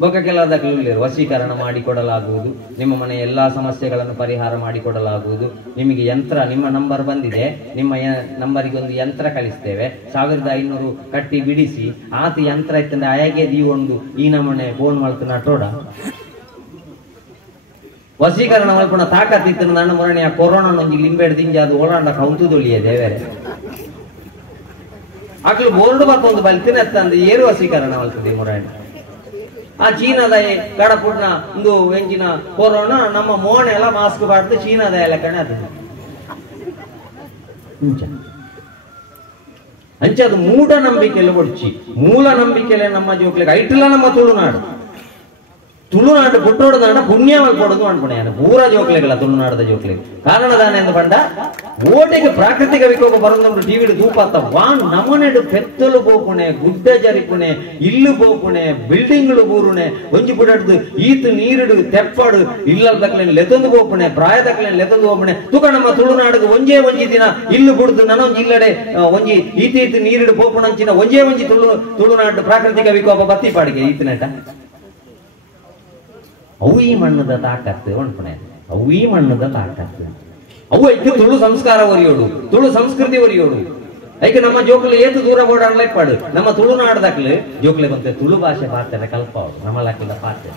ಬೊಕ್ಕ ಕೆಲದಕ್ಕೆ ವಶೀಕರಣ ಮಾಡಿಕೊಡಲಾಗುವುದು, ನಿಮ್ಮ ಮನೆಯ ಎಲ್ಲಾ ಸಮಸ್ಯೆಗಳನ್ನು ಪರಿಹಾರ ಮಾಡಿಕೊಡಲಾಗುವುದು. ನಿಮಗೆ ಯಂತ್ರ, ನಿಮ್ಮ ನಂಬರ್ ಬಂದಿದೆ, ನಿಮ್ಮ ನಂಬರಿಗೆ ಒಂದು ಯಂತ್ರ ಕಳಿಸ್ತೇವೆ, 1500 ಕಟ್ಟಿ ಬಿಡಿಸಿ ಆತ ಯಂತ್ರ ಇತ್ತಂದ್ರೆ ಅಯಗೆ ದೀವೊಂದು ಈ ನಮ್ಮನೆ ಫೋನ್ ಮಾಡ್ತು ನಟೋಡ ವಶೀಕರಣ ಮಲ್ಪುಣ ತಾಕತ್ತಿತ್ತು. ನನ್ನ ಮೊರಣಿಯ ಕೊರೋನಾ ನೊಂಜಿ ಲಿಂಬೆಡ್ ದಿಂಜಿ ಅದು ಓಡಾಂಡ ಕೌಂತುದೊಳಿಯೇ ದೇವರೇ ಆಕಳು ಬೋರ್ಡ್ ಬತ್ತೊಂದು ಬಲ್ತಿನ ತಂದು ಏರು ವಶೀಕರಣ ಮಲ್ತದೆ ಮೊರಣಿ. ಆ ಚೀನಾದ ಕಡಪುಡ್ನ ಒಂದು ಎಂಚಿನ ಕೊರೋನಾ ನಮ್ಮ ಮೋಣೆ ಎಲ್ಲ ಮಾಸ್ಕ್ ಬಾರ್ದು ಚೀನಾದ ಎಲ್ಲ ಕಣೆ ಅದು ಅಂಚದು ಮೂಢನಂಬಿಕೆಲ್ಲ ಒಡ್ಚಿ ಮೂಲ ನಂಬಿಕೆಲೆ ನಮ್ಮ ಜೋಕ್ಲೆಗೆ ಐಟಲ್ಲ ನಮ್ಮ ತುಳುನಾಡು ಪುಟ್ಟೋಡದಾಂಡ ಪುಣ್ಯವಾಗಿ ಕೊಡೋದು ಅನ್ಪಣೆ ಪೂರ ಜೋಕ್ಲೆಗಳ ತುಳುನಾಡದ ಜೋಕ್ಲೆಗೆ ಕಾರಣದಾನ ಎಂದು ಬಂಡ ಓಟಿಗೆ ಪ್ರಾಕೃತಿಕ ವಿಕೋಪ ಬರೋದು ಟಿವಿ ದೂಪಾತ ವಾನ್ ನಮನೆಡು ಪೆತ್ತಲು ಬೋಪುಣೆ ಗುಡ್ಡ ಜರಿಪುಣೆ ಇಲ್ಲು ಬೋಪುಣೆ ಬಿಲ್ಡಿಂಗ್ಗಳು ಬೂರುಣೆ ಒಂಜಿ ಬುಡಡ್ದು ಈತು ನೀರುಡು ತೆಪ್ಪಡು ಇಲ್ಲದಕ್ಲೆ ಲೆತೊಂದು ಬೋಪುಣೆ ಪ್ರಾಯದಕ್ಲೆ ಲೆತೊಂದು ಬೋಪುಣೆ ತುಕ ನಮ್ಮ ತುಳುನಾಡಿಗೆ ಒಂಜಿ ದಿನ ಇಲ್ಲು ಬುಡ್ದು ನನೊಂಜಿ ಇಲ್ಲಡೆ ಒಂಜಿ ಈತು ನೀರುಡು ಬೋಪುಣಂಚಿನ ಒಂಜಿ ತುಳುನಾಡು ಪ್ರಾಕೃತಿಕ ವಿಕೋಪ ಬತ್ತಿ ಪಾಡಿಗೆ ಈತನೆಟ ಅವು ಈ ಮಣ್ಣದ ತಾಕತ್ತು ಅನ್ಪಣೆ ಅವು ಈ ಮಣ್ಣದ ತಾಕತ್ತು ಅವು ಐಕೆ ತುಳು ಸಂಸ್ಕಾರ ಒರಿಯೋಡು ತುಳು ಸಂಸ್ಕೃತಿ ಒರಿಯೋಡು ಐಕೆ ನಮ್ಮ ಜೋಕ್ಲು ಏತು ದೂರ ಓಡಾಡ್ಲೇ ಪಾಡು ನಮ್ಮ ತುಳುನಾಡದಾಕ್ಲು ಜೋಕ್ಲೆ ಬಂತೆ ತುಳು ಭಾಷೆ ಪಾರ್ತಾರೆ ಕಲ್ಪ ಅವರು ನಮ್ಮಲಾಕಿಲ್ಲ ಪಾರ್ತೆ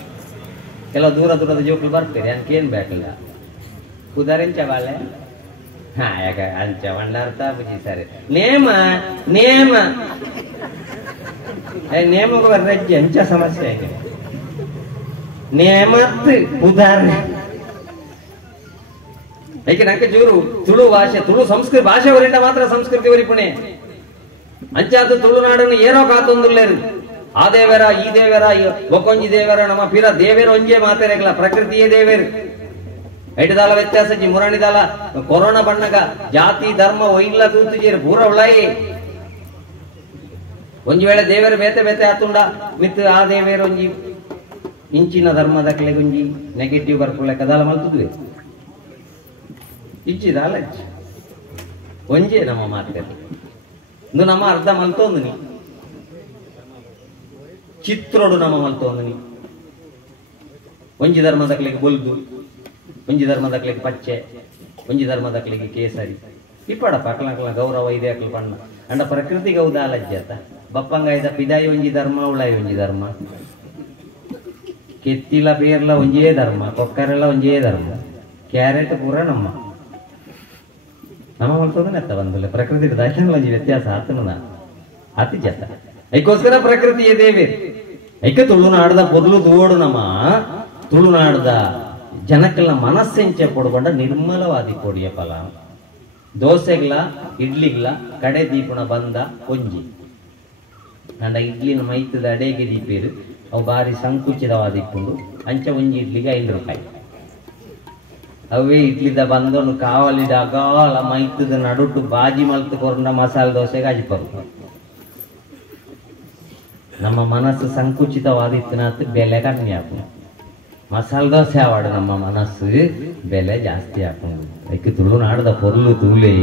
ಕೆಲವು ದೂರದ ಜೋಕ್ಲು ಬರ್ತೀರಿ ಅನ್ಕೇನ್ ಬೇಕಿಲ್ಲ ಕುದರೆಂಚ ಬಾಳೆ ಹಾ ಯಾಕ ಅಂಚ ಮಂಡಾರ್ಥ ಬುಜಿ ಸರಿ ನೇಮ ನೇಮಗ ಬರ್ರಜ್ಜಿ ಅಂಚ ಸಮಸ್ಯೆ ನೇಮತ್ ಉದಾಹರಣೆ ಯಾಕೆ ನಂಗೆ ಚೂರು ತುಳು ಭಾಷೆ ತುಳು ಸಂಸ್ಕೃತಿ ಭಾಷೆ ಹೊರಿಂದ ಮಾತ್ರ ಸಂಸ್ಕೃತಿ ಹೊರಿಪುಣೆ ಅಂಚಾದ ತುಳುನಾಡನ್ನು ಏನೋ ಕಾತೊಂದುಲ್ಲೇರು ಆ ದೇವರ ಈ ದೇವರ ಒಕ್ಕೊಂಜಿ ದೇವರ ನಮ್ಮ ಪಿರ ದೇವೇರು ಒಂಜೇ ಮಾತೇರೆಗಲ ಪ್ರಕೃತಿಯೇ ದೇವೇರು ಐಟದಾಲ ವ್ಯತ್ಯಾಸ ಮುರಣಿದಾಲ ಕೊರೋನಾ ಬಣ್ಣಗ ಜಾತಿ ಧರ್ಮ ಒಯ್ಲ ತೂತುಜೇರು ಪೂರ ಉಳಾಯಿ ಒಂಜಿ ವೇಳೆ ದೇವರು ಬೇತೆ ಆತುಂಡ ಮಿತ್ ಆ ದೇವೇರು ಒಂಜಿ ಇಂಚಿನ ಧರ್ಮದ ಕೆಳಗೊಂಜಿ ನೆಗೆಟಿವ್ ಬರ್ಕೊಳ್ಳೆ ಕದಾಲ ಮಲ್ತದ್ವಿ ಇಚ್ಚಿದಾಲ ಒಂಜೆ ನಮ್ಮ ಮಾತುಕತೆ ಇಂದು ನಮ್ಮ ಅರ್ಧ ಮಲ್ತೊಂದು ನೀ ಚಿತ್ರೋಡು ನಮ್ಮ ಮಲ್ತೊಂದು ನೀ ಒಂಜಿ ಧರ್ಮದ ಕೆಳಗೆ ಬೊಲ್ದು ಒಂಜಿ ಧರ್ಮದ ಕೆಳಗೆ ಪಚ್ಚೆ ಒಂಜಿ ಧರ್ಮದ ಕೆಳಗೆ ಕೇಸರಿ ಇಪ್ಪಡ ಪಕ್ಲ ಗೌರವ ಇದೆ ಅಕ್ಲು ಬಣ್ಣ ಅಂಡ ಪ್ರಕೃತಿ ಗೌದಾಲಜ್ಜತ ಬಪ್ಪಂಗಾಯ್ದ ಪಿದಾಯಿ ಒಂಜಿ ಧರ್ಮ ಉಳಾಯಿ ಒಂಜಿ ಧರ್ಮ ಕೆತ್ತಿಲ ಬೇರ್ಲ ಒಂಜೇ ಧರ್ಮ ಕೊಕ್ಕರೆಲ್ಲ ಒಂಜೇ ಧರ್ಮ ಕ್ಯಾರೆಟ್ ಪೂರ ನಮ್ಮ ಮಲ್ತೋದನ್ನ ಎತ್ತ ಬಂದಿಲ್ಲ ಪ್ರಕೃತಿ ದಾಖಲೆ ಒಂಜಿ ವ್ಯತ್ಯಾಸ ಆತನ ಅತಿ ಜತ ಐಕೋಸ್ಕರ ಪ್ರಕೃತಿಯೇ ದೇವಿ ಐಕ ತುಳುನಾಡದ ಬದಲು ತೂಡು ನಮ್ಮ ತುಳುನಾಡದ ಜನಕ್ಕೆಲ್ಲ ಮನಸ್ಸೆಂಚೆ ಕೊಡ್ಕೊಂಡ ನಿರ್ಮಲವಾದಿ ಕೊಡಿಯ ಫಲ ದೋಸೆಗ್ಲ ಇಡ್ಲಿಗ್ಲ ಕಡೆ ದೀಪುಣ ಬಂದ ಒಂಜಿ ಅಂಡ ಇಡ್ಲಿನ ಮೈತದ ಅಡೆಗೆ ದೀಪೇರು ಅವು ಬಾರಿ ಸಂಕುಚಿತವಾದಿಕ್ಕೊಂಡು ಅಂಚ ಒಂಜಿ ಇಡ್ಲಿಗೆ 5 ರೂಪಾಯಿ ಅವೇ ಇಡ್ಲಿದ ಬಂದೊಂದು ಕಾವಲಿದ ಅಗಾಲ ಮೈತದ ನಡುಟು ಬಾಜಿ ಮಲ್ತು ಕೊರಂಡ ಮಸಾಲೆ ದೋಸೆಗೆ ಅಜಿಪರು ನಮ್ಮ ಮನಸ್ಸು ಸಂಕುಚಿತವಾದಿತ್ತಿನತ್ತು ಬೆಲೆ ಕಮ್ಮಿ ಹಾಕೊಂಡು ಮಸಾಲೆ ದೋಸೆ ಆವಾಡು ನಮ್ಮ ಮನಸ್ಸು ಬೆಲೆ ಜಾಸ್ತಿ ಹಾಕೊಂಡು ಅದಕ್ಕೆ ತುಳುನಾಡದ ಪೊರ್ಲು ತೂಲೇ